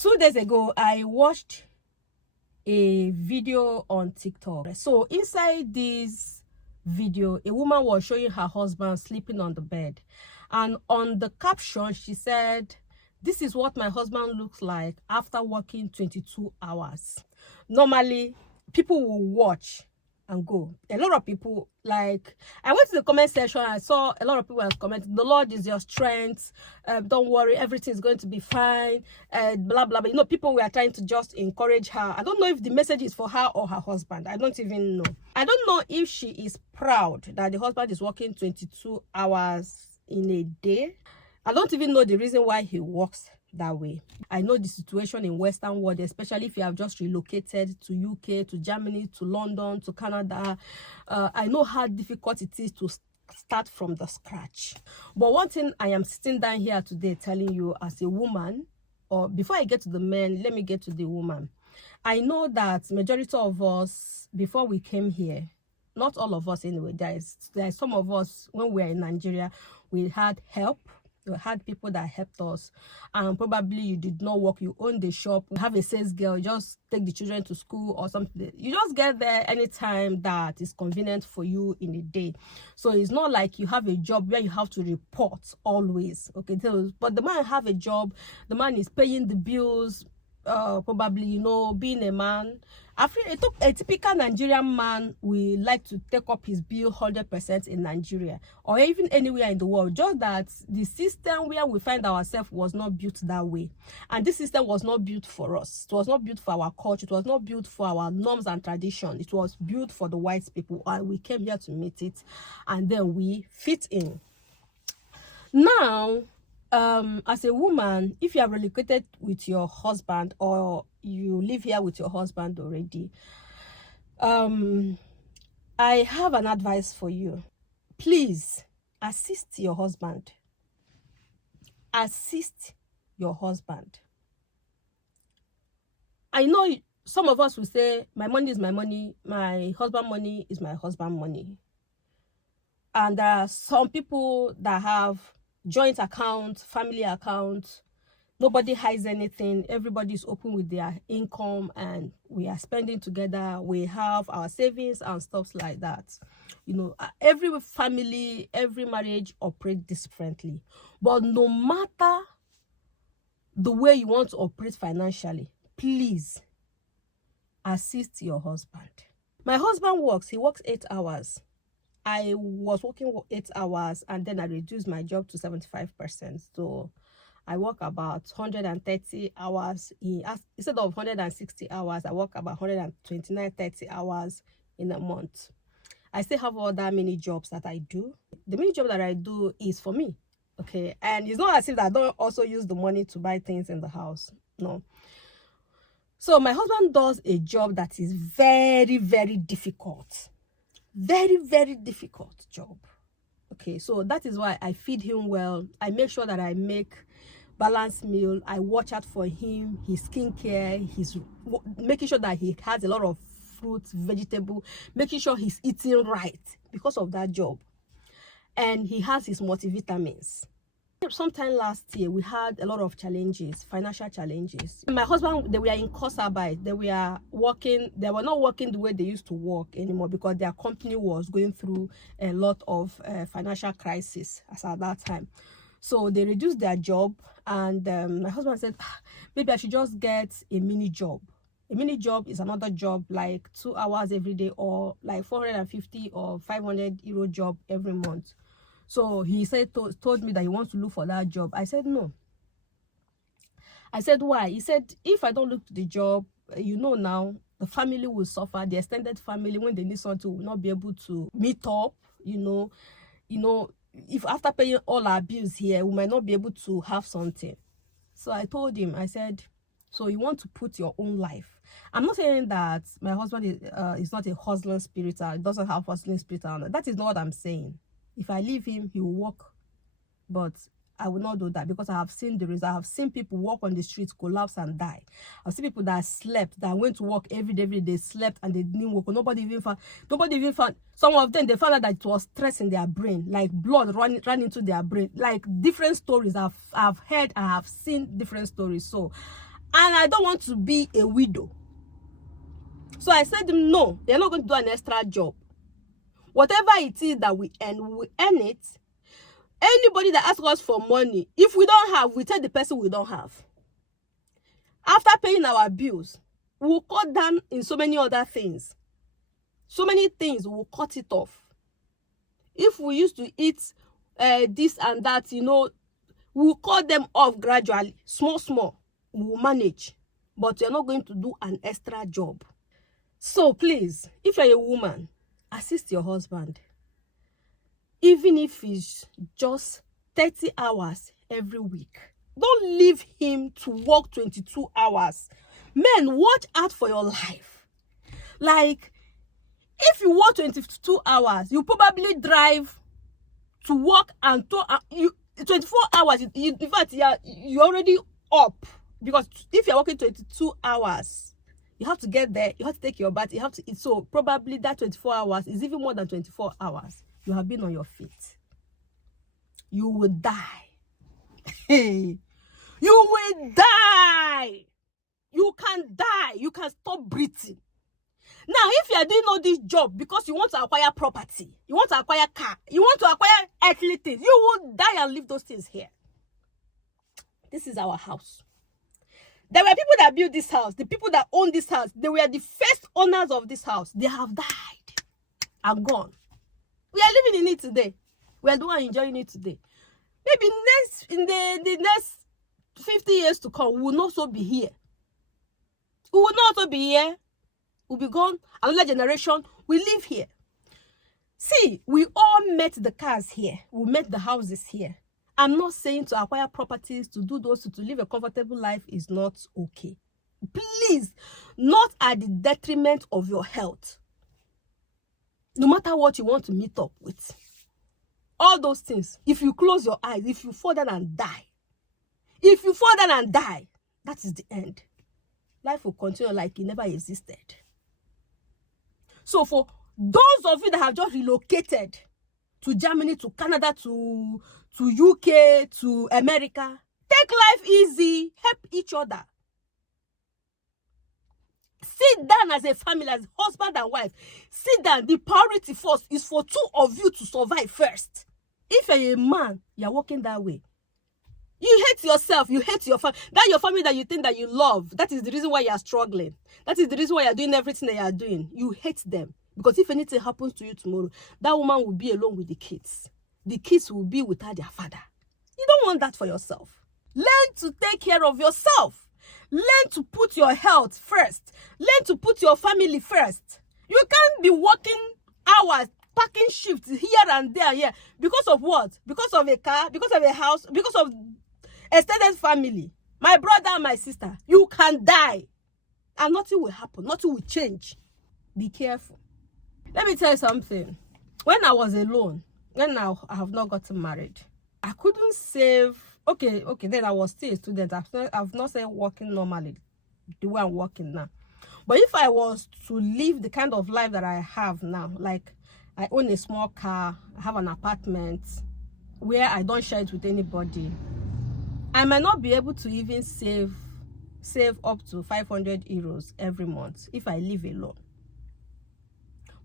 2 days ago, I watched a video on TikTok. So inside this video, a woman was showing her husband sleeping on the bed. And on the caption, she said, "This is what my husband looks like after working 22 hours. Normally, people will watch and go. A lot of people, like, I went to the comment section, I saw a lot of people have commented, "The Lord is your strength, don't worry, everything is going to be fine, blah blah blah." You know, people were trying to just encourage her. I don't know if the message is for her or her husband. I don't even know. I don't know if she is proud that the husband is working 22 hours in a day. I don't even know the reason why he works that way. I know the situation in Western world, especially if you have just relocated to UK, to Germany, to London, to Canada. I know how difficult it is to start from the scratch. But one thing I am sitting down here today telling you as a woman, or before I get to the men, let me get to the woman. I know that majority of us, before we came here, not all of us anyway, there's some of us, when we were in Nigeria, we had help. You had people that helped us, and probably you did not work, you own the shop, you have a sales girl, you just take the children to school or something. You just get there anytime that is convenient for you in a day. So it's not like you have a job where you have to report always. Okay, but the man have a job, the man is paying the bills, probably, you know, being a man. I feel a typical Nigerian man will like to take up his bill 100% in Nigeria or even anywhere in the world. Just that the system where we find ourselves was not built that way, and this system was not built for us. It was not built for our culture. It was not built for our norms and tradition. It was built for the white people, and we came here to meet it, and then we fit in. Now, as a woman, if you are relocated with your husband or you live here with your husband already, I have an advice for you. Please assist your husband. Assist your husband. I know some of us will say, my money is my money, my husband money is my husband money. And there are some people that have joint account, family account, nobody hides anything, everybody is open with their income, and we are spending together, we have our savings and stuff like that. You know, every family, every marriage operates differently. But no matter the way you want to operate financially, please assist your husband. My husband works, he works 8 hours. I was working 8 hours, and then I reduced my job to 75%. So I work about 130 hours. Instead of 160 hours, I work about 129, 30 hours in a month. I still have other mini jobs that I do. The mini job that I do is for me, okay? And it's not as if I don't also use the money to buy things in the house. No. So my husband does a job that is very, very difficult. Very, very difficult job. Okay, so that is why I feed him well. I make sure that I make balanced meal. I watch out for him, his skincare, his making sure that he has a lot of fruits, vegetable, making sure he's eating right because of that job. And he has his multivitamins. Sometime last year, we had a lot of challenges, financial challenges. My husband, they were in Kurzarbeit. They were not working the way they used to work anymore because their company was going through a lot of financial crisis as at that time. So they reduced their job, and my husband said, maybe I should just get a mini job. A mini job is another job, like 2 hours every day, or like 450 or 500 euro job every month. So he said, told me that he wants to look for that job. I said, no. I said, why? He said, if I don't look to the job, you know, now the family will suffer. The extended family, when they need something, will not be able to meet up. You know, if after paying all our bills here, we might not be able to have something. So I told him, I said, so you want to put your own life. I'm not saying that my husband is not a hustling spirit, doesn't have hustling spirit. That is not what I'm saying. If I leave him, he will work, but I will not do that because I have seen the result. I have seen people walk on the streets, collapse and die. I've seen people that slept, that went to work every day, they slept and they didn't work. Nobody even found. Some of them, they found out that it was stress in their brain, like blood ran into their brain, like different stories. I've heard, I have seen different stories. So and I don't want to be a widow. So I said, no, you're not going to do an extra job. Whatever it is that we earn it. Anybody that asks us for money, if we don't have, we tell the person we don't have. After paying our bills, we'll cut down in so many other things. So many things, we'll cut it off. If we used to eat this and that, you know, we'll cut them off gradually, small. We'll manage. But you're not going to do an extra job. So please, if you're a woman, assist your husband. Even if it's just 30 hours every week. Don't leave him to work 22 hours. Men, watch out for your life. Like, if you work 22 hours, you probably drive to work and 24 hours. In fact, you're already up. Because if you're working 22 hours, you have to get there, you have to take your bath, you have to eat. So probably that 24 hours is even more than 24 hours. You have been on your feet. You will die. You will die. You can die. You can stop breathing. Now, if you are doing all this job because you want to acquire property, you want to acquire car, you want to acquire earthly things, you will die and leave those things here. This is our house. There were people that built this house. The people that own this house, they were the first owners of this house. They have died and gone. We are living in it today. We are the one enjoying it today. Maybe in the next 50 years to come, we will not also be here. We will not also be here. We'll be gone. Another generation will live here. See, we all met the cars here. We met the houses here. I'm not saying to acquire properties, to do those, to live a comfortable life is not okay. Please, not at the detriment of your health. No matter what you want to meet up with. All those things. If you close your eyes, if you fall down and die. If you fall down and die, that is the end. Life will continue like it never existed. So for those of you that have just relocated to Germany, to Canada, to UK, to America, take life easy. Help each other. Sit down as a family, as husband and wife. Sit down. The priority first is for two of you to survive first. If you're a man, you're working that way. You hate yourself. You hate your family. That your family that you think that you love. That is the reason why you are struggling. That is the reason why you are doing everything that you are doing. You hate them. Because if anything happens to you tomorrow, that woman will be alone with the kids. The kids will be without their father. You don't want that for yourself. Learn to take care of yourself. Learn to put your health first. Learn to put your family first. You can't be working hours, packing shifts here and there, here. Because of what? Because of a car, because of a house, because of extended family. My brother and my sister, you can die. And nothing will happen. Nothing will change. Be careful. Let me tell you something. When I was alone, when I have not gotten married, I couldn't save. Okay, then I was still a student. I've not started working normally, the way I'm working now. But if I was to live the kind of life that I have now, like I own a small car, I have an apartment where I don't share it with anybody, I might not be able to even save up to 500 euros every month if I live alone.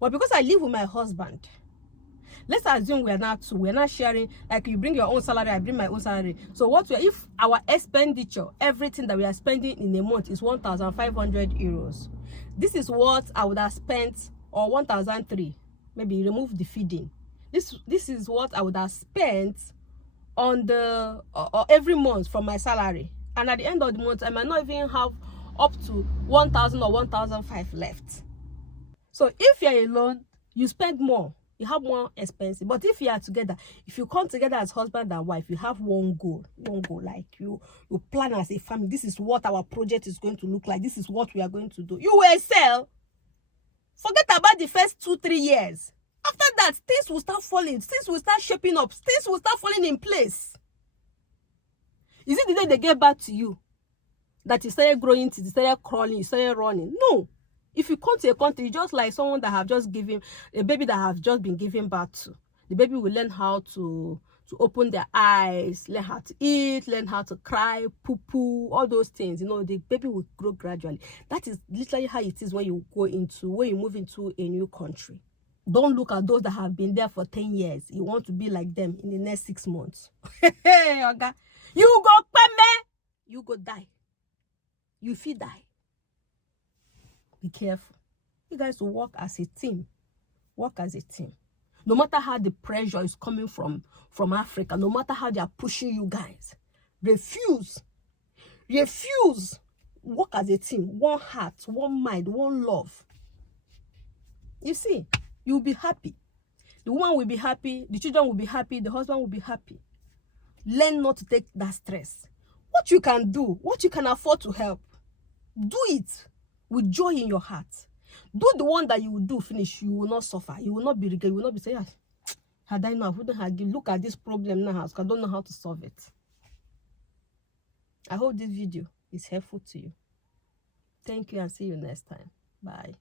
But because I live with my husband, let's assume we're not sharing, like you bring your own salary, I bring my own salary. So if our expenditure, everything that we are spending in a month is 1,500 euros, this is what I would have spent, or 1,003, maybe remove the feeding. This is what I would have spent on the every month from my salary. And at the end of the month, I might not even have up to 1,000 or 1,005 left. So if you're alone, you spend more. You have more expensive. But if you are together, if you come together as husband and wife, you have one goal, like you plan as a family. This is what our project is going to look like. This is what we are going to do. You will excel. Forget about the first 2-3 years. After that, things will start falling. Things will start shaping up. Things will start falling in place. Is it the day they get back to you that you started growing, you started crawling, you started running? No. If you come to a country, just like someone that have just given a baby that have just been given birth to, the baby will learn how to to open their eyes, learn how to eat, learn how to cry, poo-poo, all those things. You know, the baby will grow gradually. That is literally how it is when you move into a new country. Don't look at those that have been there for 10 years. You want to be like them in the next 6 months. Hey, okay. You go peme, you go die. You feel die. Be careful. You guys will work as a team. Work as a team. No matter how the pressure is coming from Africa, no matter how they are pushing you guys, refuse. Refuse. Work as a team. One heart, one mind, one love. You see, you'll be happy. The woman will be happy. The children will be happy. The husband will be happy. Learn not to take that stress. What you can do, what you can afford to help, do it with joy in your heart. Do the one that you will do finish. You will not suffer. You will not be regret. You will not be saying, had I known, I wouldn't have. Look at this problem now. I don't know how to solve it. I hope this video is helpful to you. Thank you and see you next time. Bye.